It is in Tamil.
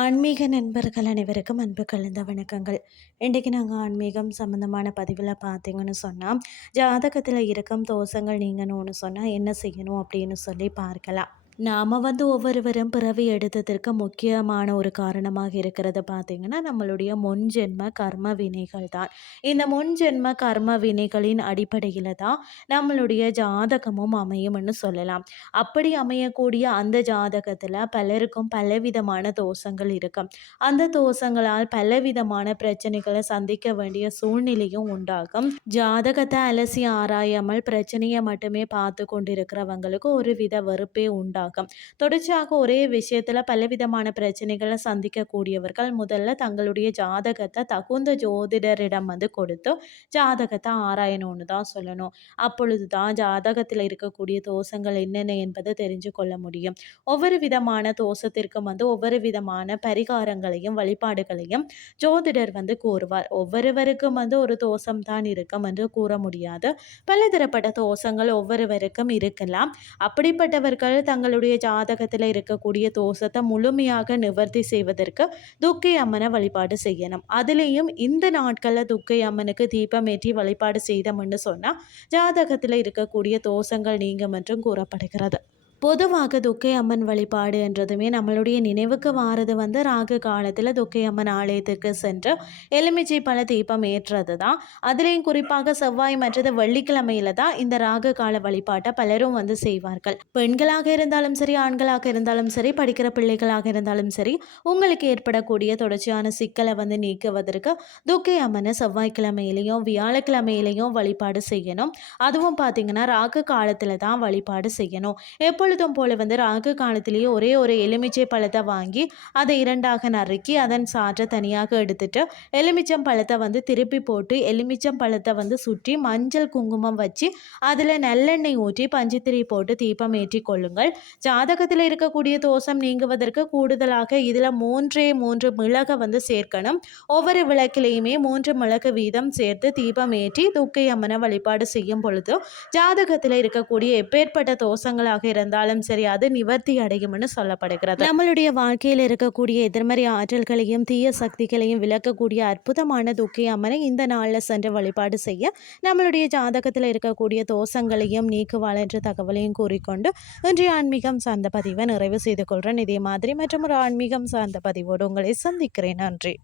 ஆன்மீக நண்பர்கள் அனைவருக்கும் அன்பு கலந்த வணக்கங்கள். இன்றைக்கு நாங்கள் ஆன்மீகம் சம்மந்தமான பதிவில் பார்த்தீங்கன்னு சொன்னால் ஜாதகத்தில் இருக்கும் தோஷங்கள் நீங்கணும்னு சொன்னால் என்ன செய்யணும் அப்படின்னு சொல்லி பார்க்கலாம். நாம் வந்து ஒவ்வொருவரும் பிறவி எடுத்ததற்கு முக்கியமான ஒரு காரணமாக இருக்கிறது பார்த்திங்கன்னா நம்மளுடைய முன் ஜென்ம கர்ம வினைகள் தான். இந்த முன் ஜென்ம கர்ம வினைகளின் அடிப்படையில் தான் நம்மளுடைய ஜாதகமும் அமையும்னு சொல்லலாம். அப்படி அமையக்கூடிய அந்த ஜாதகத்தில் பலருக்கும் பலவிதமான தோஷங்கள் இருக்கும். அந்த தோஷங்களால் பலவிதமான பிரச்சனைகளை சந்திக்க வேண்டிய சூழ்நிலையும் உண்டாகும். ஜாதகத்தை அலசி ஆராயாமல் பிரச்சனையை மட்டுமே பார்த்து கொண்டிருக்கிறவங்களுக்கு ஒரு வித வெறுப்பே உண்டாகும். உண்டாகும் தொடர்ச்சியாக ஒரே விஷயத்தில் பலவிதமான பிரச்சனைகளை சந்திக்கக்கூடியவர்கள் முதல்ல தங்களுடைய ஜாதகத்தை தகுந்த ஜோதிடரிடம் வந்து கொடுத்து ஜாதகத்தை ஆராயணும்னு தான் சொல்லணும். அப்பொழுது தான் ஜாதகத்தில் இருக்கக்கூடிய தோஷங்கள் என்னென்ன என்பதை தெரிஞ்சு கொள்ள முடியும். ஒவ்வொரு விதமான தோஷத்திற்கும் வந்து ஒவ்வொரு விதமான பரிகாரங்களையும் வழிபாடுகளையும் ஜோதிடர் வந்து கூறுவார். ஒவ்வொருவருக்கும் வந்து ஒரு தோஷம் தான் இருக்கும் என்று கூற முடியாது. பலதரப்பட்ட தோஷங்கள் ஒவ்வொருவருக்கும் இருக்கலாம். அப்படிப்பட்டவர்கள் தங்கள் உங்களுடைய ஜாதகத்தில் இருக்கக்கூடிய தோஷத்தை முழுமையாக நிவர்த்தி செய்வதற்கு துக்கை அம்மனை வழிபாடு செய்யணும். அதுலேயும் இந்த நாட்களில் துக்கை அம்மனுக்கு தீபம் ஏற்றி வழிபாடு செய்தோம்னு சொன்னால் ஜாதகத்தில் இருக்கக்கூடிய தோஷங்கள் நீங்கும் என்றும் கூறப்படுகிறது. பொதுவாக துக்கை அம்மன் வழிபாடு என்றதுமே நம்மளுடைய நினைவுக்கு வாரது வந்து ராகு காலத்தில் துக்கை அம்மன் ஆலயத்துக்கு சென்று எலுமிச்சை பல தீபம் ஏற்றுறது தான் அதுலேயும் குறிப்பாக செவ்வாய் மற்றது வெள்ளிக்கிழமையில தான் இந்த ராகு கால வழிபாட்டை பலரும் வந்து செய்வார்கள். பெண்களாக இருந்தாலும் சரி ஆண்களாக இருந்தாலும் சரி படிக்கிற பிள்ளைகளாக இருந்தாலும் சரி உங்களுக்கு ஏற்படக்கூடிய தொடர்ச்சியான சிக்கலை வந்து நீக்குவதற்கு துக்கை அம்மனை செவ்வாய்க்கிழமையிலையும் வியாழக்கிழமையிலையும் வழிபாடு செய்யணும். அதுவும் பார்த்தீங்கன்னா ராகு காலத்தில் தான் வழிபாடு செய்யணும். எப்பொழுது எப்பொழுதும் போல வந்து ராகு காலத்திலேயே ஒரே ஒரு எலுமிச்சை பழத்தை வாங்கி அதை இரண்டாக நறுக்கி அதன் சாற்றை தனியாக எடுத்துட்டு எலுமிச்சம் பழத்தை வந்து திருப்பி போட்டு எலுமிச்சம் பழத்தை வந்து சுற்றி மஞ்சள் குங்குமம் வச்சு அதில் நல்லெண்ணெய் ஊற்றி பஞ்சுத்திரி போட்டு தீபம் ஏற்றி கொள்ளுங்கள். ஜாதகத்தில் இருக்கக்கூடிய தோஷம் நீங்குவதற்கு கூடுதலாக இதில் மூன்றே மூன்று மிளகை வந்து சேர்க்கணும். ஒவ்வொரு விளக்கிலையுமே மூன்று மிளகு வீதம் சேர்த்து தீபம் ஏற்றி துக்கை அம்மனை வழிபாடு செய்யும் பொழுது ஜாதகத்தில் இருக்கக்கூடிய எப்பேற்பட்ட தோஷங்களாக இருந்தால் இருந்தாலும் சரி அது நிவர்த்தி அடையும்னு சொல்லப்படுகிறது. நம்மளுடைய வாழ்க்கையில் இருக்கக்கூடிய எதிர்மறை ஆற்றல்களையும் தீய சக்திகளையும் விளக்கக்கூடிய அற்புதமான துக்கி அம்மனை இந்த நாளில் சென்று வழிபாடு செய்ய நம்மளுடைய ஜாதகத்தில் இருக்கக்கூடிய தோஷங்களையும் நீக்குவாள் என்ற தகவலையும் கூறிக்கொண்டு இன்றைய ஆன்மீகம் சார்ந்த பதிவை நிறைவு செய்து கொள்கிறேன் இதே மாதிரி மற்றும் ஒரு ஆன்மீகம் சார்ந்த பதிவோடு உங்களை சந்திக்கிறேன். நன்றி.